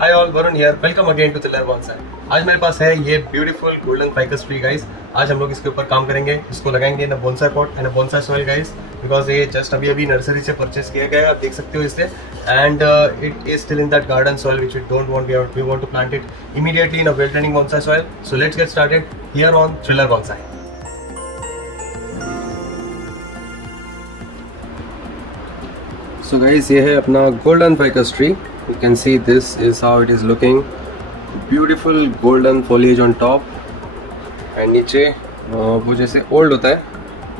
Hi all, Varun here. Welcome again to tiller bonsai. आज मेरे पास है ये beautiful golden ficus tree guys. आज हम लोग इसके ऊपर काम करेंगे, इसको लगाएंगे in bonsai pot and bonsai soil guys, because ये जस्ट अभी नर्सरी से परचेस किया गया है, आप देख सकते हो इसे। And it is still in that garden soil which we don't want, we want to plant it immediately in a well draining bonsai soil. So let's get started here on thriller bonsai. So guys, ये है अपना golden ficus tree. You can see this is how it is looking. Beautiful golden foliage on top. And नीचे वो जैसे old होता है,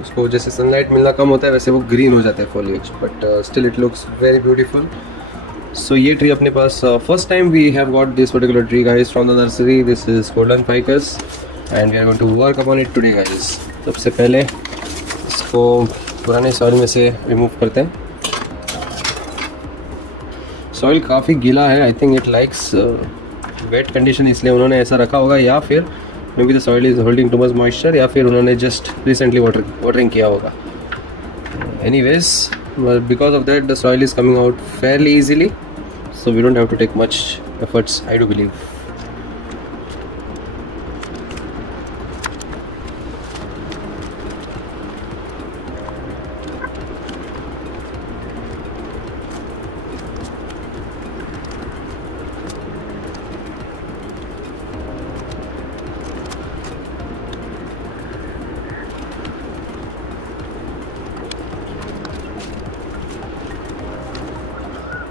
उसको जैसे सनलाइट मिलना कम होता है वैसे वो ग्रीन हो जाता है foliage, but still it looks very beautiful. So ये ट्री अपने पास first time we have got this particular tree guys from the nursery. This is golden ficus and we are going to work upon it today guys. सबसे पहले इसको पुराने soil में से remove करते हैं। सॉइल काफ़ी गीला है, I think it likes wet condition, इसलिए उन्होंने ऐसा रखा होगा, या फिर maybe the soil is holding too much moisture, या फिर उन्होंने जस्ट रिसेंटली वाटरिंग किया होगा। Anyways, because of that the soil is coming out fairly easily, so we don't have to take much efforts, I do believe.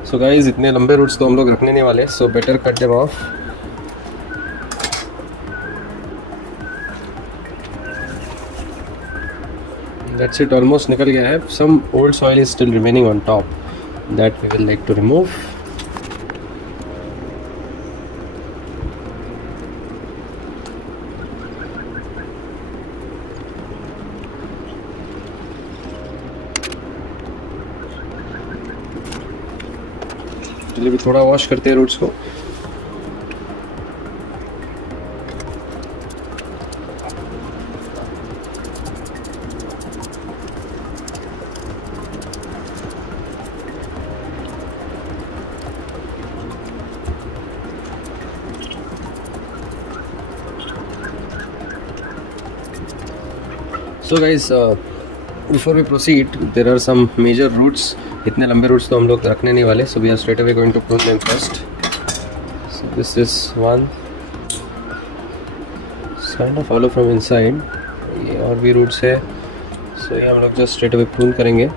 So guys, इतने लंबे roots तो हम लोग रखने नहीं वाले, so better cut them off. That's it, almost निकल गया है। Some old soil is still remaining on top, that we will like to remove. चलिए भी थोड़ा वॉश करते हैं रूट्स को। So guys, before we proceed, there are some major roots. इतने लंबे रूट्स तो हम लोग रखने नहीं वाले, so we are straight away going to prune them first. So this is one. It's kind of follow from inside. ये और भी रूट्स है, so ये हम लोग just straight away prune करेंगे।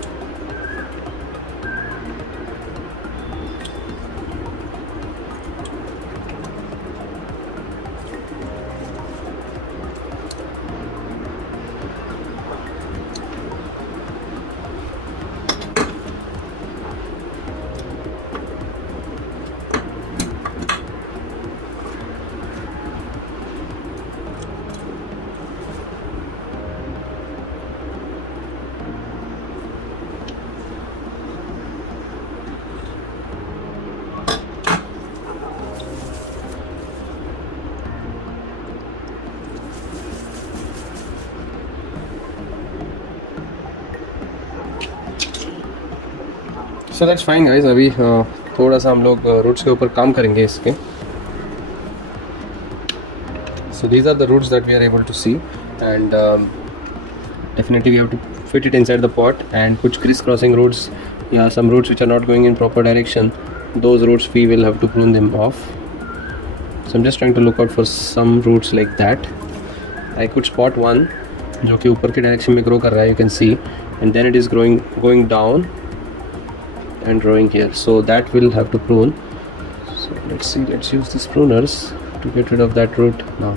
So that's fine guys. अभी थोड़ा सा हम लोग रूट्स के ऊपर काम करेंगे इसके। So these are the roots that we are able to see, and definitely we have to fit it inside the pot. And कुछ क्रिस क्रॉसिंग रूट्स या some roots which are not going in proper direction, those roots we will have to prune them off. So I am just trying to look out for some roots like that. I could spot one जो कि ऊपर के direction में grow कर रहा है, you can see, and then it is going down and growing here, so that will have to prune. So let's see, let's use these pruners to get rid of that root now.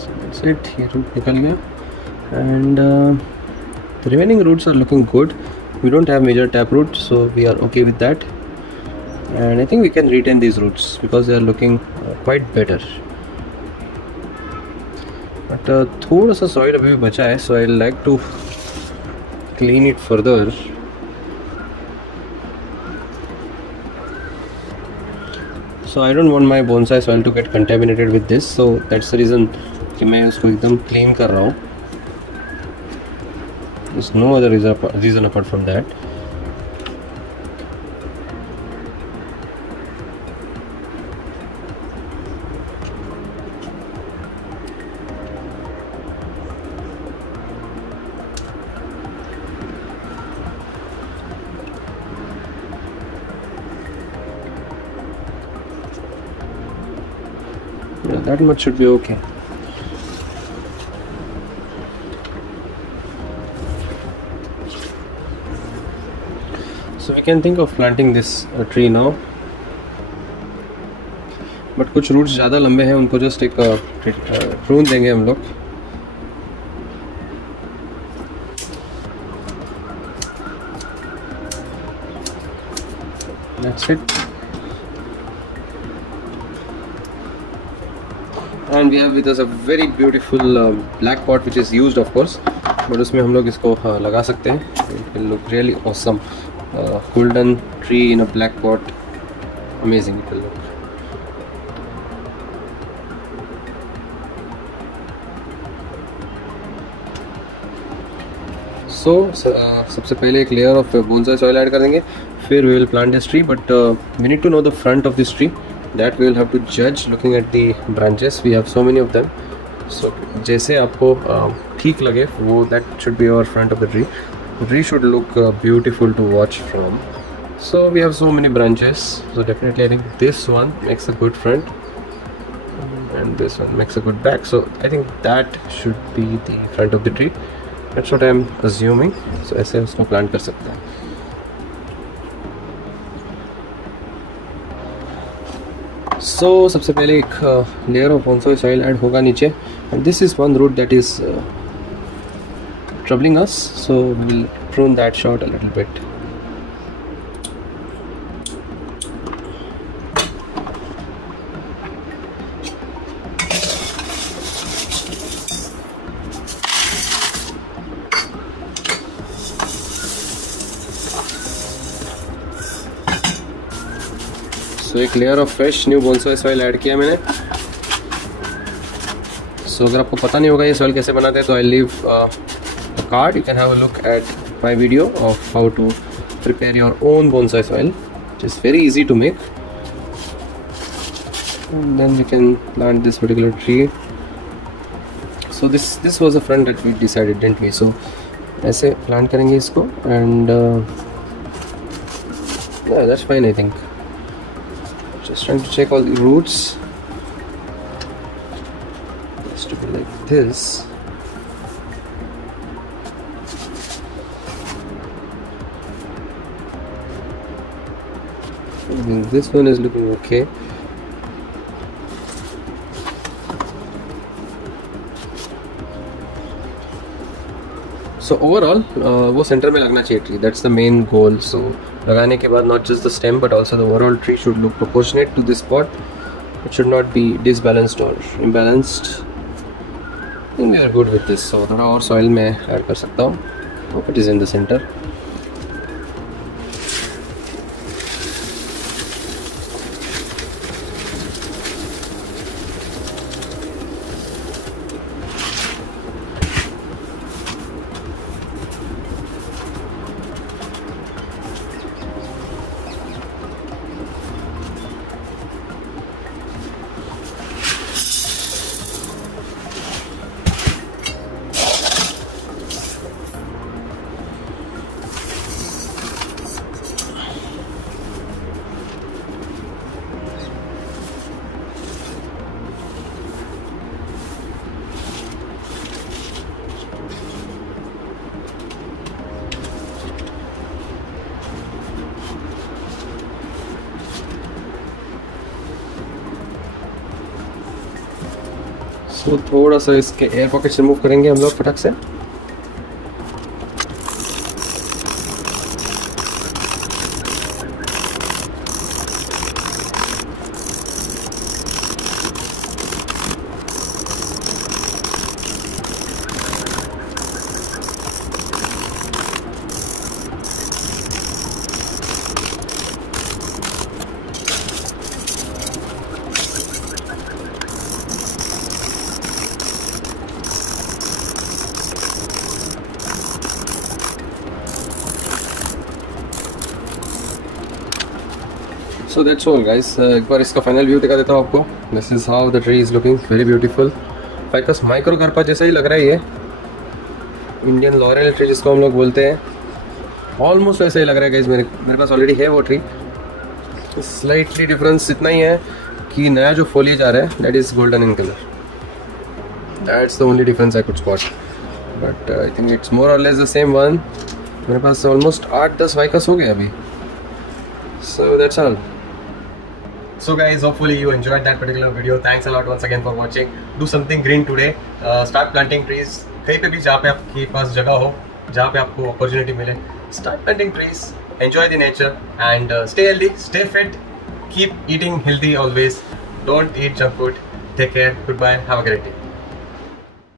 So that's it, ये root निकल गया, and the remaining roots are looking good. We don't have major tap roots, so we are okay with that, and I think we can retain these roots because they are looking quite better. But थोड़ा सा soil अभी भी बचा है, so I like to clean it further. So I don't want my bonsai soil to get contaminated with this, so that's the reason कि मैं उसको एकदम clean कर रहा हूँ. There's no other reason apart from that. Yeah, that much should be okay. So we can think of planting this tree now. But कुछ roots ज़्यादा लंबे हैं, उनको just एक prune देंगे हम लोग. That's it. And we have with us a very beautiful black pot which is used of course, but उसमें हम लोग इसको लगा सकते हैं. It will look really awesome. Golden tree in a black pot, amazing it will look. So सबसे पहले एक layer of bonsai soil add कर देंगे, फिर we will plant this tree, but we need to know the front of this tree. That we will have to judge looking at the branches. We have so many of them. So जैसे आपको ठीक लगे वो that should be our front of the tree. The tree should look beautiful to watch from. So we have so many branches. So definitely I think this one makes a good front, and this one makes a good back. So I think that should be the front of the tree. That's what I'm assuming. So ऐसे उसको plant कर सकते हैं. So सबसे पहले एक layer of bonsai soil add होगा नीचे, and this is one root that is troubling us, so we will prune that short a little bit. So एक layer of fresh new bonsai soil add किया मैंने. सो अगर आपको पता नहीं होगा ये सॉइल कैसे बनाते हैं तो I leave a card, you can have a look at my video of how to prepare your own bonsai soil. It is very easy to make. And then we can plant this particular tree. So this was the front that we decided, didn't we? So ऐसे plant करेंगे इसको, and yeah, that's fine I think. Just trying to check all the roots. It has to be like this. And this one is looking okay. So overall वो centre में लगना चाहिए tree. That's the main goal. So लगाने के बाद not just the stem but also the overall tree should look proportionate to this pot. It should not be disbalanced or imbalanced. And we are good with this. So थोड़ा और soil मैं add कर सकता हूँ. Hope it is in the center. तो थोड़ा सा इसके एयर पॉकेट्स रिमूव करेंगे हम लोग फटक से. सो दैट्स ऑल गाइस, एक बार इसका फाइनल व्यू दिखा देता हूँ आपको। This is how the tree is looking, very beautiful. Ficus microcarpa जैसा ही लग रहा है ये, इंडियन लॉरेल ट्री जिसको हम लोग बोलते हैं, ऑलमोस्ट ऐसा ही लग रहा है गाइस। मेरे पास ऑलरेडी है वो ट्री। स्लाइटली डिफरेंस इतना ही है कि नया जो फोलिएज आ रहा है that is golden in colour, that's the only difference I could spot, but I think it's more और लेस द सेम वन। मेरे पास ऑलमोस्ट 8-10 फाइकस हो गए अभी। So that's all. So guys, hopefully you enjoyed that particular video. Thanks a lot once again for watching. Do something green today. Start planting trees. कहीं पे भी जहाँ पे आपके पास जगह हो, जहाँ पे आपको opportunity मिले, start planting trees. Enjoy the nature and stay healthy, stay fit. Keep eating healthy always. Don't eat junk food. Take care. Goodbye. Have a great day.